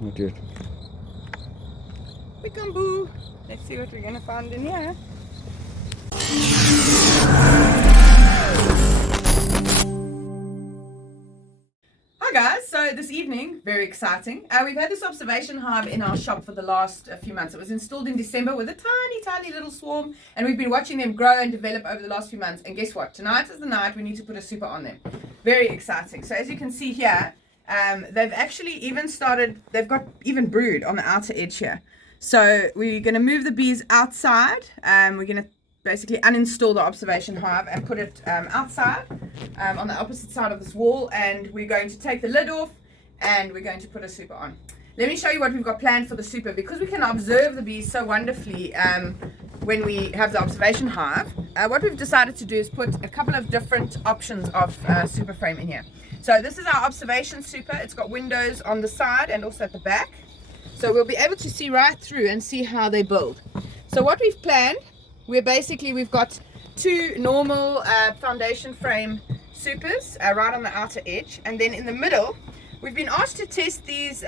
Not yet. Peekaboo. Let's see what we're going to find in here. Hi guys, so this evening, very exciting. We've had this observation hive in our shop for the last few months. It was installed in December with a tiny little swarm, and we've been watching them grow and develop over the last few months. And guess what? Tonight is the night we need to put a super on them. Very exciting. So as you can see here, they've actually even started, they've got even brood on the outer edge here. So we're going to move the bees outside. We're going to basically uninstall the observation hive and put it outside on the opposite side of this wall, and we're going to take the lid off and we're going to put a super on. Let me show you what we've got planned for the super, because we can observe the bees so wonderfully when we have the observation hive. What we've decided to do is put a couple of different options of super frame in here. So this is our observation super. It's got windows on the side and also at the back, so we'll be able to see right through and see how they build. So what we've planned, we've got two normal foundation frame supers right on the outer edge, and then in the middle we've been asked to test these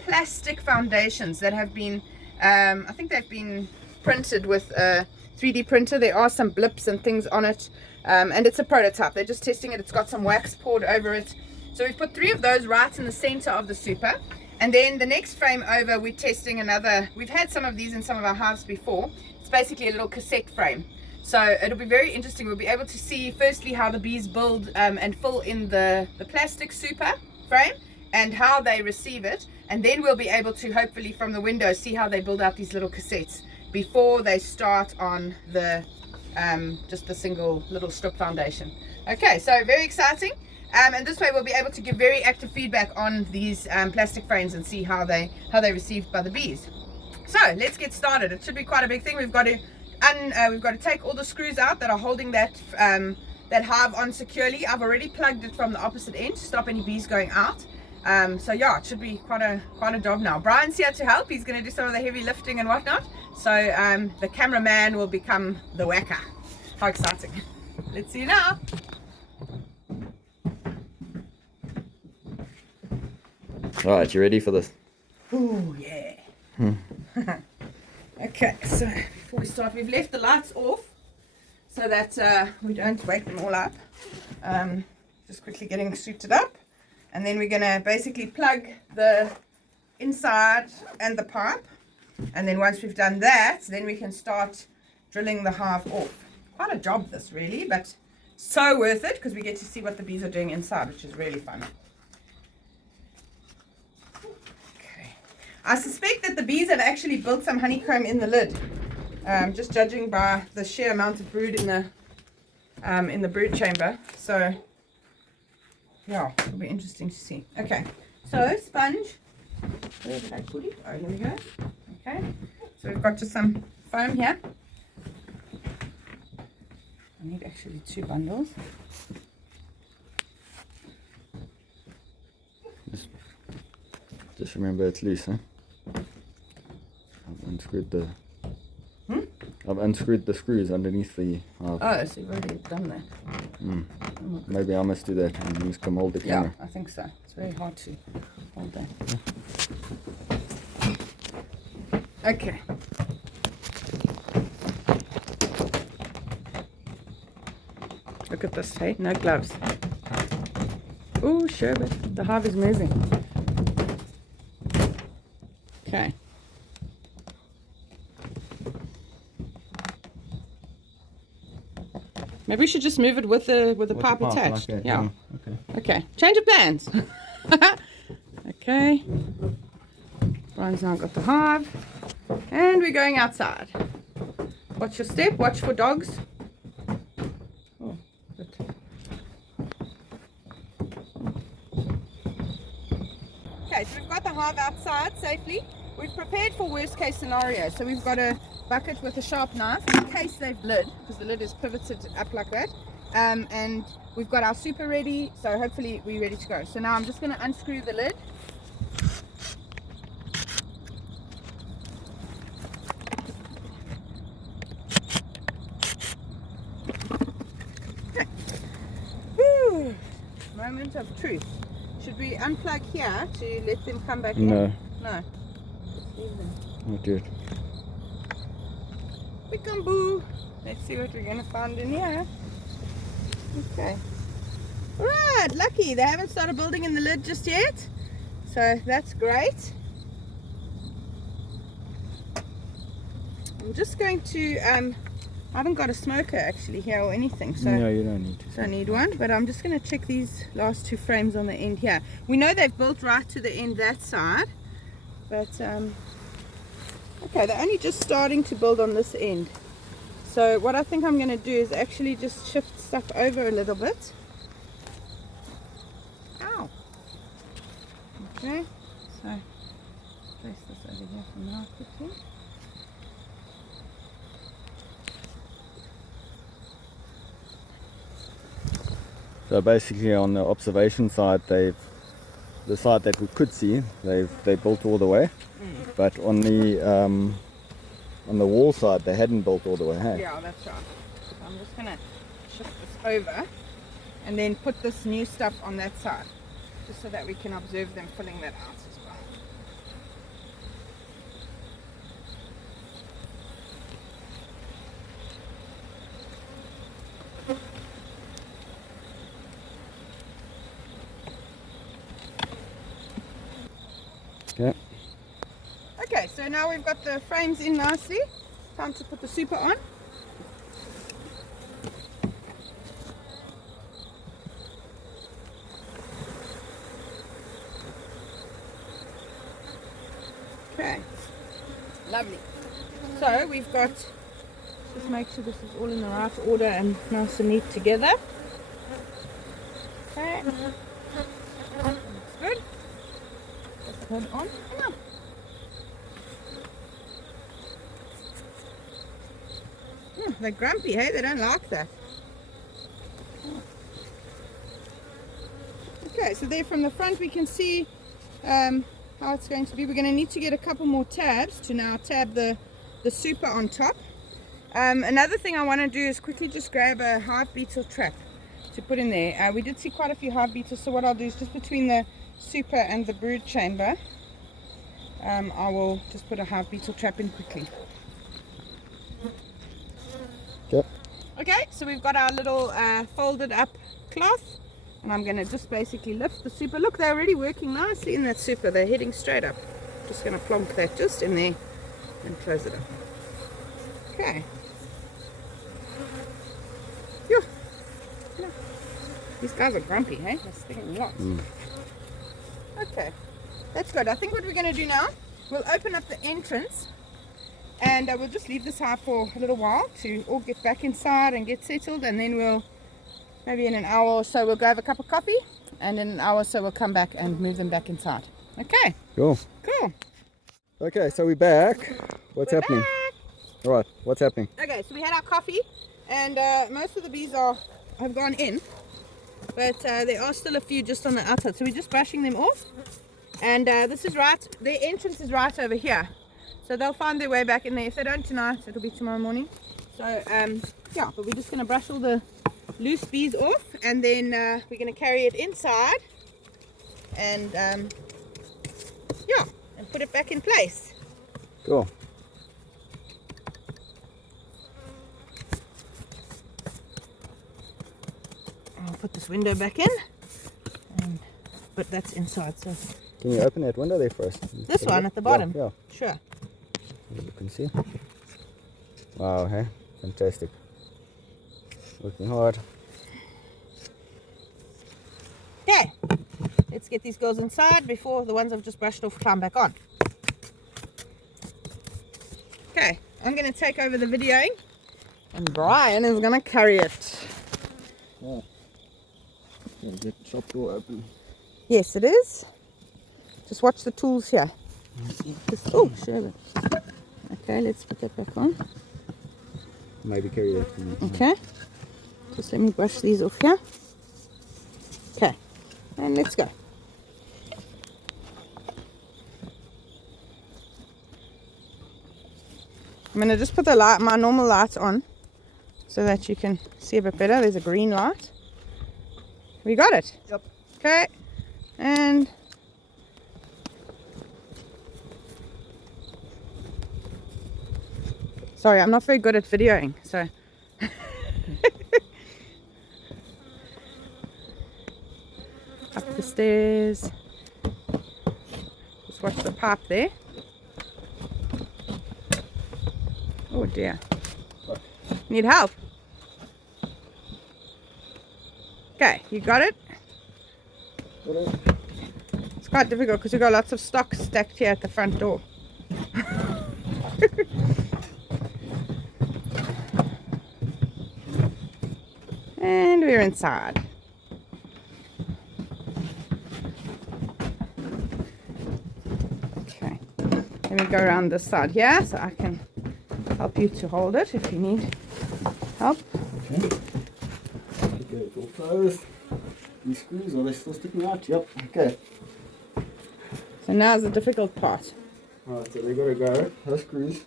plastic foundations that have been I think they've been printed with a 3D printer. There are some blips and things on it, and it's a prototype. They're just testing it. It's got some wax poured over it. So we've put 3 of those right in the center of the super, and then the next frame over we're testing another. We've had some of these in some of our hives before. It's basically a little cassette frame. So it'll be very interesting. We'll be able to see firstly how the bees build and fill in the plastic super frame and how they receive it, and then we'll be able to hopefully from the window see how they build out these little cassettes before they start on the just the single little strip foundation. Okay, so very exciting, and this way we'll be able to give very active feedback on these plastic frames and see how they're received by the bees. So let's get started. It should be quite a big thing. We've got to take all the screws out that are holding that hive on securely. I've already plugged it from the opposite end to stop any bees going out. So yeah, it should be quite a job now. Brian's here to help. He's going to do some of the heavy lifting and whatnot. So the cameraman will become the whacker. How exciting! Let's see now. All right, you ready for this? Oh yeah. Okay, so before we start, we've left the lights off so that we don't wake them all up. Just quickly getting suited up, and then we're gonna basically plug the inside and the pipe, and then once we've done that, then we can start drilling the hive off. Quite a job this really, but so worth it because we get to see what the bees are doing inside, which is really fun. I suspect that the bees have actually built some honeycomb in the lid, just judging by the sheer amount of brood in the brood chamber. So yeah, it'll be interesting to see. Okay, so sponge, where did I put it? Oh, here we go. Okay, so we've got just some foam here. I need actually 2 bundles. Just remember it's loose, huh? I've unscrewed the I've unscrewed the screws underneath the hive. Oh, so you've already done that. Maybe I must do that and use come hold the camera. Yeah, I think so. It's very hard to hold that. Yeah. Okay. Look at this, hey? No gloves. Oh, sherbet. The hive is moving. Okay. Maybe we should just move it with the pipe attached. Like yeah. Okay. Okay. Change of plans. Okay. Brian's now got the hive, and we're going outside. Watch your step. Watch for dogs. Oh, good. Okay, so we've got the hive outside safely. We've prepared for worst case scenario. So we've got a bucket with a sharp knife in case they've lid, because the lid is pivoted up like that. And we've got our super ready, so hopefully we're ready to go. So now I'm just going to unscrew the lid. Okay. Woo. Moment of truth. Should we unplug here to let them come back No, in? No. Leave them. not yet. Boo. Let's see what we're going to find in here. Okay. Alright, lucky. They haven't started building in the lid just yet. So that's great. I'm just going to, I haven't got a smoker actually here or anything. So No, you don't need to. so I need one, but I'm just going to check these last two frames on the end here. We know they've built right to the end that side, but okay, they're only just starting to build on this end. So what I think I'm going to do is actually just shift stuff over a little bit. Ow. Okay, so place this over here for now quickly. So basically, on the observation side, the side that we could see, they built all the way, but on the wall side, they hadn't built all the way. Hey? Yeah, that's right. So I'm just going to shift this over and then put this new stuff on that side, just so that we can observe them filling that out as well. Yeah. Okay, so now we've got the frames in nicely. Time to put the super on. Okay, lovely. So we've got, just make sure this is all in the right order and nice and neat together. Okay, looks good. Just turn on. Come on. They're grumpy, hey? They don't like that. Okay, so there from the front we can see how it's going to be. We're going to need to get a couple more tabs to now tab the super on top. Another thing I want to do is quickly just grab a hive beetle trap to put in there. We did see quite a few hive beetles, so what I'll do is just between the super and the brood chamber, I will just put a hive beetle trap in quickly. Yep. Okay, so we've got our little folded up cloth, and I'm going to just basically lift the super. Look, they're already working nicely in that super. They're heading straight up. Just going to plonk that just in there and close it up. Okay. Phew. Yeah. These guys are grumpy, hey? They're sticking lots. Okay, that's good. I think what we're going to do now, we'll open up the entrance. And we'll just leave this hive for a little while to all get back inside and get settled, and then we'll, maybe in an hour or so, we'll go have a cup of coffee, and in an hour or so we'll come back and move them back inside. Okay. Cool. Cool. Okay, so we're back. What's We're happening? back. All right, what's happening? Okay, so we had our coffee, and most of the bees have gone in, but there are still a few just on the outside, so we're just brushing them off. And this is right, their entrance is right over here. So they'll find their way back in there. If they don't tonight, it'll be tomorrow morning. So, yeah, but we're just going to brush all the loose bees off, and then we're going to carry it inside and, yeah, and put it back in place. Cool. I'll put this window back in, but that's inside, so. Can you open that window there for us? This one at the bottom? Yeah. Sure. You can see. Wow, hey, fantastic. Working hard. Okay, let's get these girls inside before the ones I've just brushed off climb back on. Okay, I'm going to take over the videoing, and Brian is going to carry it. Yeah. Get the shop door open. Yes, it is. Just watch the tools here. Just, oh, show it. Okay, let's put that back on. Maybe carry it. Okay, just let me brush these off here. Okay, and let's go. I'm going to just put the light, my normal light on, so that you can see a bit better. There's a green light. We got it. Yep. Okay, and Sorry, I'm not very good at videoing, so. Up the stairs. Just watch the pipe there. Oh dear. Need help? Okay, you got it? It's quite difficult because we've got lots of stock stacked here at the front door. And we're inside. Okay, let me go around this side here so I can help you to hold it if you need help. Okay. Okay, it's all closed. These screws, are they still sticking out? Yep. Okay. So now's the difficult part. Alright, so they gotta go. Those screws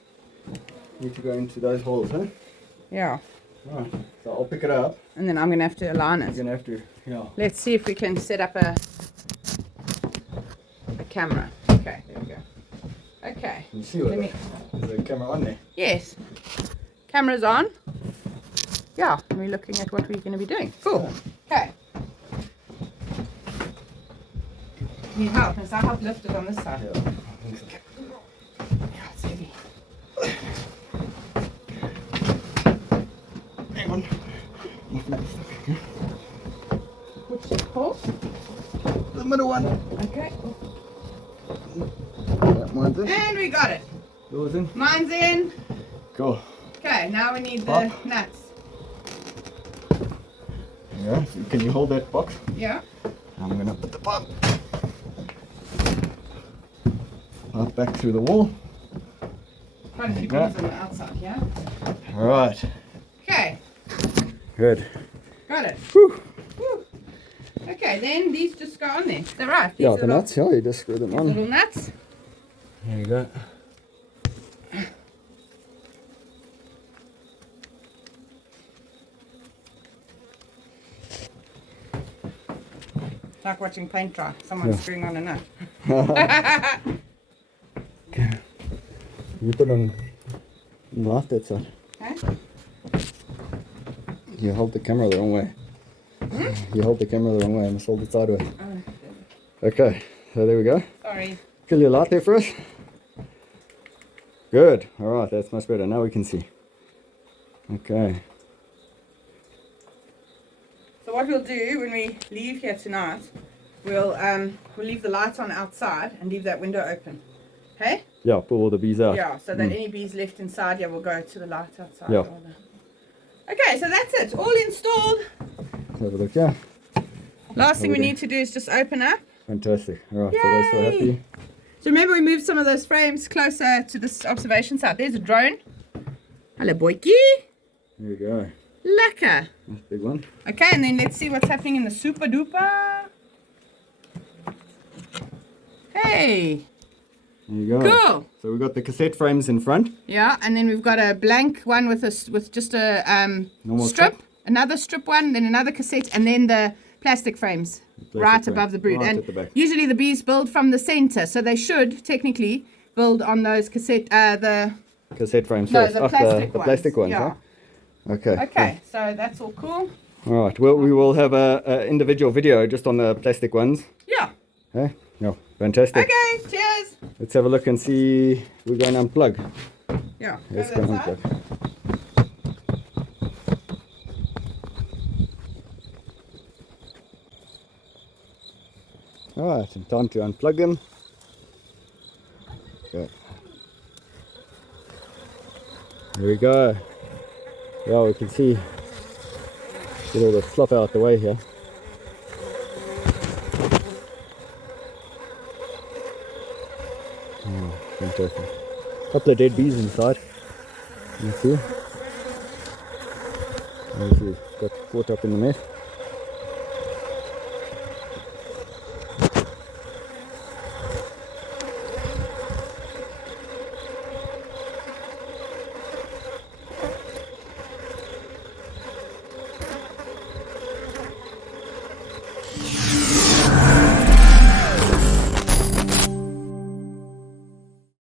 need to go into those holes, huh? Yeah. Alright, so I'll pick it up. And then I'm going to have to align You're it. gonna have to, yeah. Let's see if we can set up a camera. Okay, there we go. Okay. Can you see what? Let me- There's a camera on there. Yes. Camera's on. Yeah, and we're looking at what we're going to be doing. Cool. Okay. Need help? Is that help lifted on this side? Yeah. I think so. Yeah, it's heavy. Hang on. Which hole? The middle one. Okay. That one's in. And we got it. Yours in. Mine's in. Cool. Okay, now we need the Pop. nuts. Yeah, so can you hold that box? Yeah. I'm gonna put the pop back through the wall. Quite a few Yeah. bees on the outside, yeah? Alright. Okay, Good. got it. Whew. Whew. Okay, then these just go on there. Is that right? These Yeah, the little- nuts, yeah, you just screw them on. Little nuts. There you go. Like watching paint dry. Someone's Yeah. screwing on a nut. Okay. You put on the left that side. Okay. You hold the camera the wrong way. You hold the camera the wrong way. I must hold it sideways. Oh, Okay, so there we go. sorry. Kill your light there for us. Good. Alright, that's much better. Now we can see. Okay. So what we'll do when we leave here tonight, we'll leave the lights on outside and leave that window open. Okay? Yeah, pull all the bees out. Yeah, so that any bees left inside here will go to the light outside. Yeah. or the- Okay, so that's it. All installed. Let's have a look, yeah. Last thing we Okay. need to do is just open up. Fantastic. Alright, so they're still Yay! happy. So remember we moved some of those frames closer to this observation site. There's a drone. Hello, boyki. There you go. Lekker. That's a big one. Okay, and then let's see what's happening in the super duper. Hey, There you go. cool. So we've got the cassette frames in front. Yeah, and then we've got a blank one with just a Normal strip, strip. another strip one, then another cassette, and then the plastic frames right frame. above the brood. Right And at the back. usually the bees build from the center, so they should technically build on those cassette, the Cassette frames no, first. the Oh, plastic the ones. plastic ones, Yeah. huh? Okay. Okay, so that's all cool. All right. Well, we will have a individual video just on the plastic ones. Yeah. Okay. No. Fantastic. Okay. Cheers. Let's have a look and see. We're going to unplug. Yeah. Let's go go to and that side. unplug. All right. And time to unplug them. Okay. There we go. Yeah, we can see. Get all the fluff out the way here. Oh, fantastic. Couple of dead bees inside. You see? Got caught up in the mess.